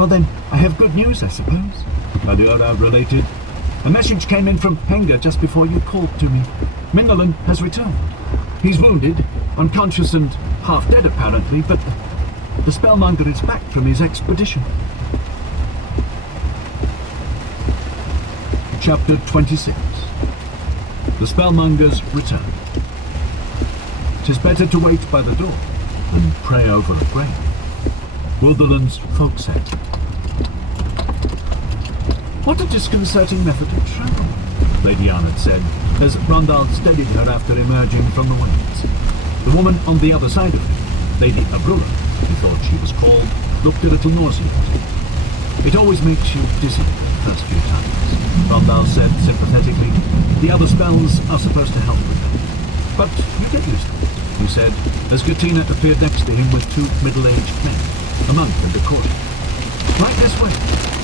Well then, I have good news, I suppose. Baliora related. A message came in from Henga just before you called to me. Minnalan has returned. He's wounded, unconscious and half dead apparently, but the Spellmonger is back from his expedition. Chapter 26. The Spellmonger's Return. 'Tis better to wait by the door than pray over a grave. Rutherland's folk said. What a disconcerting method of travel, Lady Arnott said, as Rondal steadied her after emerging from the waves. The woman on the other side of him, Lady Abrula, he thought she was called, looked a little nauseated. It always makes you dizzy the first few times, Rondal said sympathetically. The other spells are supposed to help with that. But you get used to it, he said, as Katina appeared next to him with two middle-aged men, a monk and a courtier. Right this way,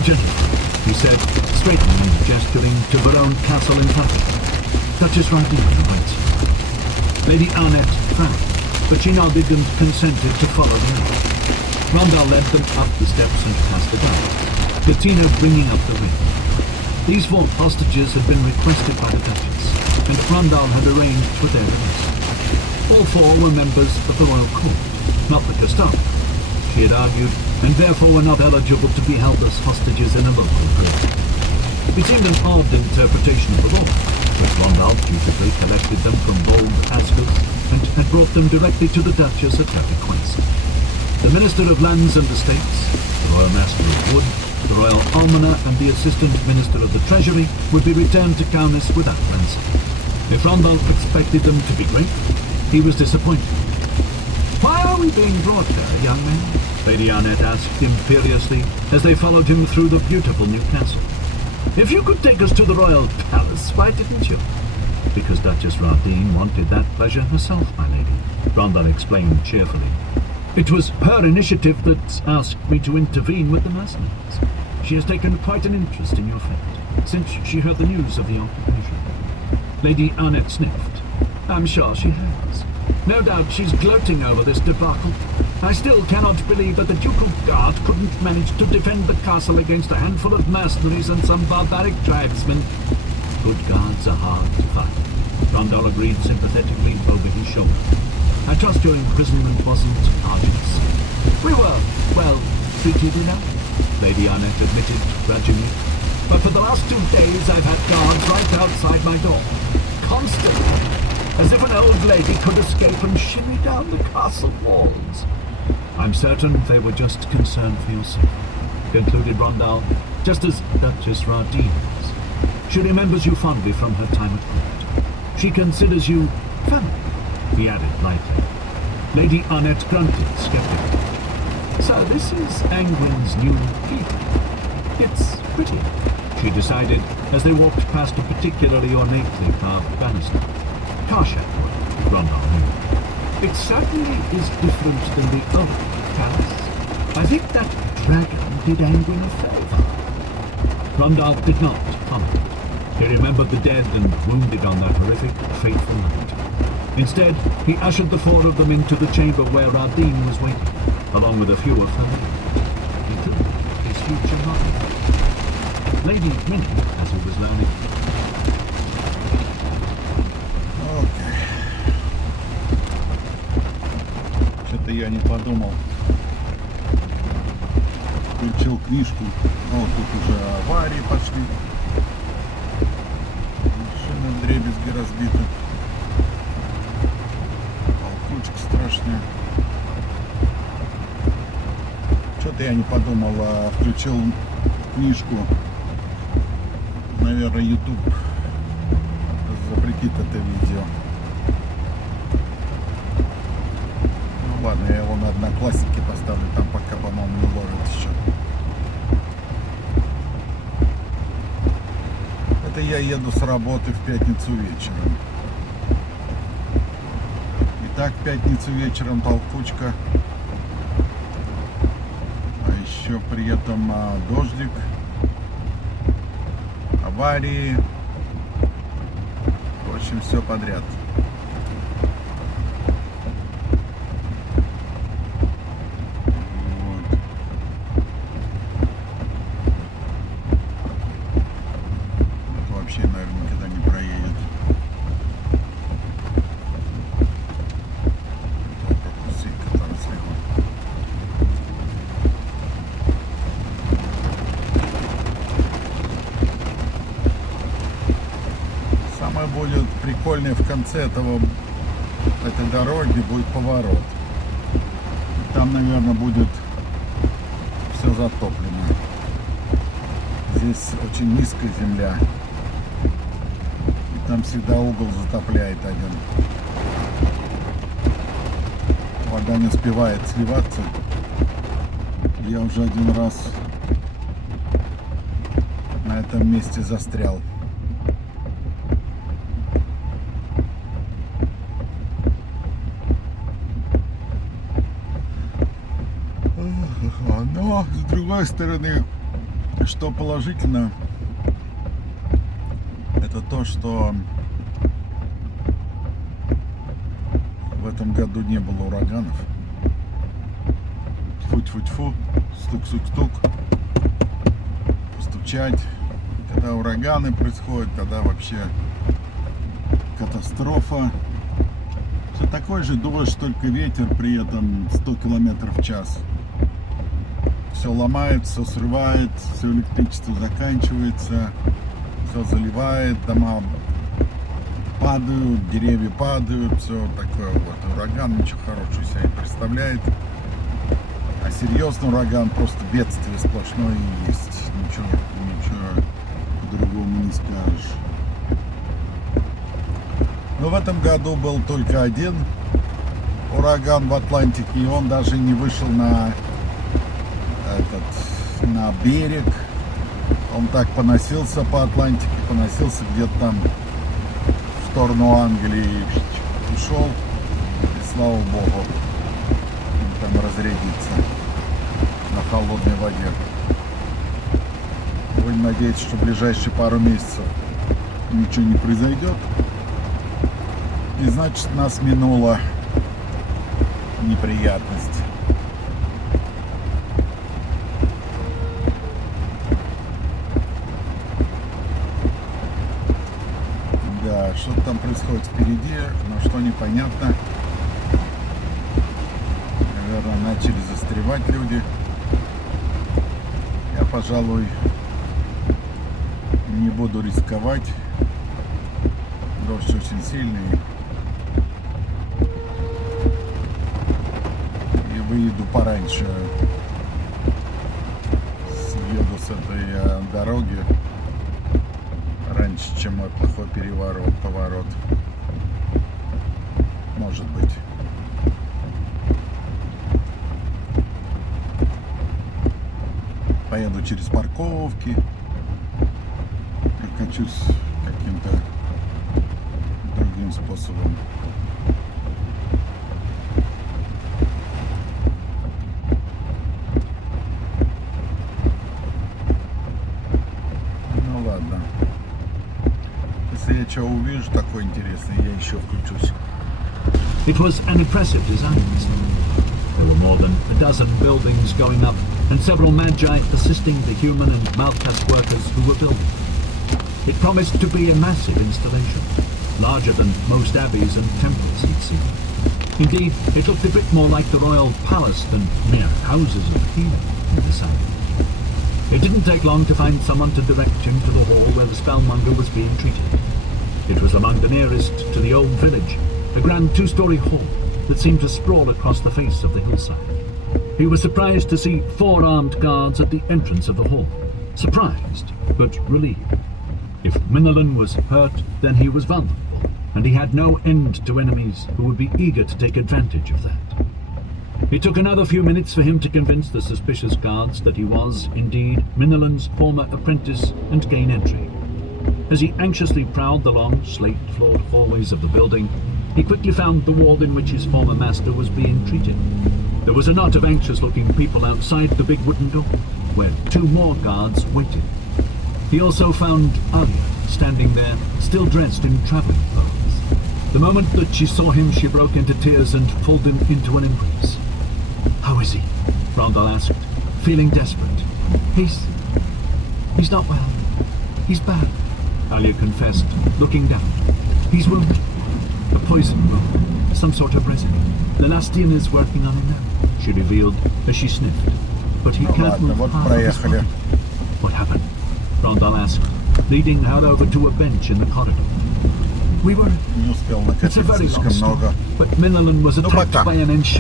gentlemen, he said, straightening and gesturing to Barone Castle in Tatton. Duchess Rardine awaits you. Lady Arnett frowned, but she nodded and consented to follow them. Rondal led them up the steps and past the guard, Katina bringing up the rear. These 4 hostages had been requested by the Duchess, and Rondal had arranged for their release. All 4 were members of the royal court, not the Gestapo, she had argued, and therefore were not eligible to be held as hostages in a local prison. It seemed an odd interpretation of the law, but Rondal dutifully collected them from bold askers and had brought them directly to the Duchess at her request. The Minister of Lands and Estates, the Royal Master of Wood, the Royal Almoner and the Assistant Minister of the Treasury would be returned to Kaunis without ransom. If Rondal expected them to be grateful, he was disappointed. Why are we being brought there, young man? Lady Arnett asked imperiously as they followed him through the beautiful new castle. If you could take us to the royal palace, why didn't you? Because Duchess Rardine wanted that pleasure herself, my lady, Rondal explained cheerfully. It was her initiative that asked me to intervene with the mercenaries. She has taken quite an interest in your fate, since she heard the news of the occupation. Lady Arnett sniffed. I'm sure she has. No doubt she's gloating over this debacle. I still cannot believe that the Duke of Guard couldn't manage to defend the castle against a handful of mercenaries and some barbaric tribesmen. Good guards are hard to find, Rondal agreed sympathetically over his shoulder. I trust your imprisonment wasn't arduous. We were, well, treated enough, Lady Arnett admitted grudgingly. But for the last 2 days I've had guards right outside my door. Constantly. As if an old lady could escape and shimmy down the castle walls. I'm certain they were just concerned for yourself, concluded Rondal, just as Duchess Rardine was. She remembers you fondly from her time at court. She considers you family, he added lightly. Lady Arnett grunted skeptically. So this is Angwin's new keeper. It's pretty, she decided, as they walked past a particularly ornately carved banister. Karshak, Rondal knew. It certainly is different than the old palace. I think that dragon did Angwin a favor. Rondal did not comment. He remembered the dead and wounded on that horrific, fateful night. Instead, he ushered the 4 of them into the chamber where Rardine was waiting, along with a few of her men, including his future mother. Lady Minnie, as he was learning. Что-то я не подумал. Включил книжку. Ну, тут уже аварии пошли. Машины вдребезги разбиты. Толкучка страшная. Что-то я не подумал, а включил книжку. Наверное, YouTube запретит это видео. Ладно, я его на Одноклассники поставлю, там пока, по-моему, не ложит еще. Это я еду с работы в пятницу вечером. Итак, в пятницу вечером толкучка. А еще при этом дождик, аварии. В общем, все подряд. прикольный, в конце этой дороги будет поворот. Там, наверное, будет все затоплено. Здесь очень низкая земля. И там всегда угол затопляет один. Вода не успевает сливаться. Я уже один раз на этом месте застрял. Но, с другой стороны, что положительно, это то, что в этом году не было ураганов. Тьфу-тьфу-тьфу, стук-стук-стук, постучать. Когда ураганы происходят, тогда вообще катастрофа. Все такой же дождь, только ветер при этом 100 км в час. Все ломает, все срывает, все электричество заканчивается, все заливает, дома падают, деревья падают, все такое вот. Ураган ничего хорошего себе не представляет. А серьезный ураган просто бедствие сплошное и есть. Ничего по-другому не скажешь. Но в этом году был только один ураган в Атлантике, и он даже не вышел на берег. Он так поносился по Атлантике, поносился где-то там в сторону Англии и ушел. И слава богу, там разрядиться на холодной воде. Будем надеяться, что в ближайшие пару месяцев ничего не произойдет. И значит, нас минула неприятность. Да, что там происходит впереди, но что непонятно. Наверное, начали застревать люди. Я, пожалуй, не буду рисковать. Дождь очень сильный. И выеду пораньше. Съеду с этой дороги раньше, чем мой плохой поворот. Может быть. Поеду через парковки. Прокачусь каким-то другим способом. Ну ладно. Если я что увижу такое интересное, я еще включусь. It was an impressive design. There were more than a dozen buildings going up, and several magi assisting the human and Malkuth workers who were building. It promised to be a massive installation, larger than most abbeys and temples he'd seen. Indeed, it looked a bit more like the royal palace than mere houses of healing in the sun. It didn't take long to find someone to direct him to the hall where the spellmonger was being treated. It was among the nearest to the old village, a grand two-story hall that seemed to sprawl across the face of the hillside. He was surprised to see 4 armed guards at the entrance of the hall. Surprised, but relieved. If Minnalan was hurt, then he was vulnerable, and he had no end to enemies who would be eager to take advantage of that. It took another few minutes for him to convince the suspicious guards that he was, indeed, Minnalan's former apprentice and gain entry. As he anxiously prowled the long, slate-floored hallways of the building, he quickly found the ward in which his former master was being treated. There was a knot of anxious-looking people outside the big wooden door, where 2 more guards waited. He also found Alia standing there, still dressed in travelling clothes. The moment that she saw him, she broke into tears and pulled him into an embrace. "How is he?" Rondal asked, feeling desperate. He's not well. He's bad," Alia confessed, looking down. "He's wounded. A poison wound. Some sort of resin. The Lastian is working on it now," she revealed as she sniffed. "But he can't move half of his body." "What happened?" Rondal asked, leading her over to a bench in the corridor. We were... Не успел It's a накопить very long слишком story, много. but Minnalan was Ну, attacked пока. by an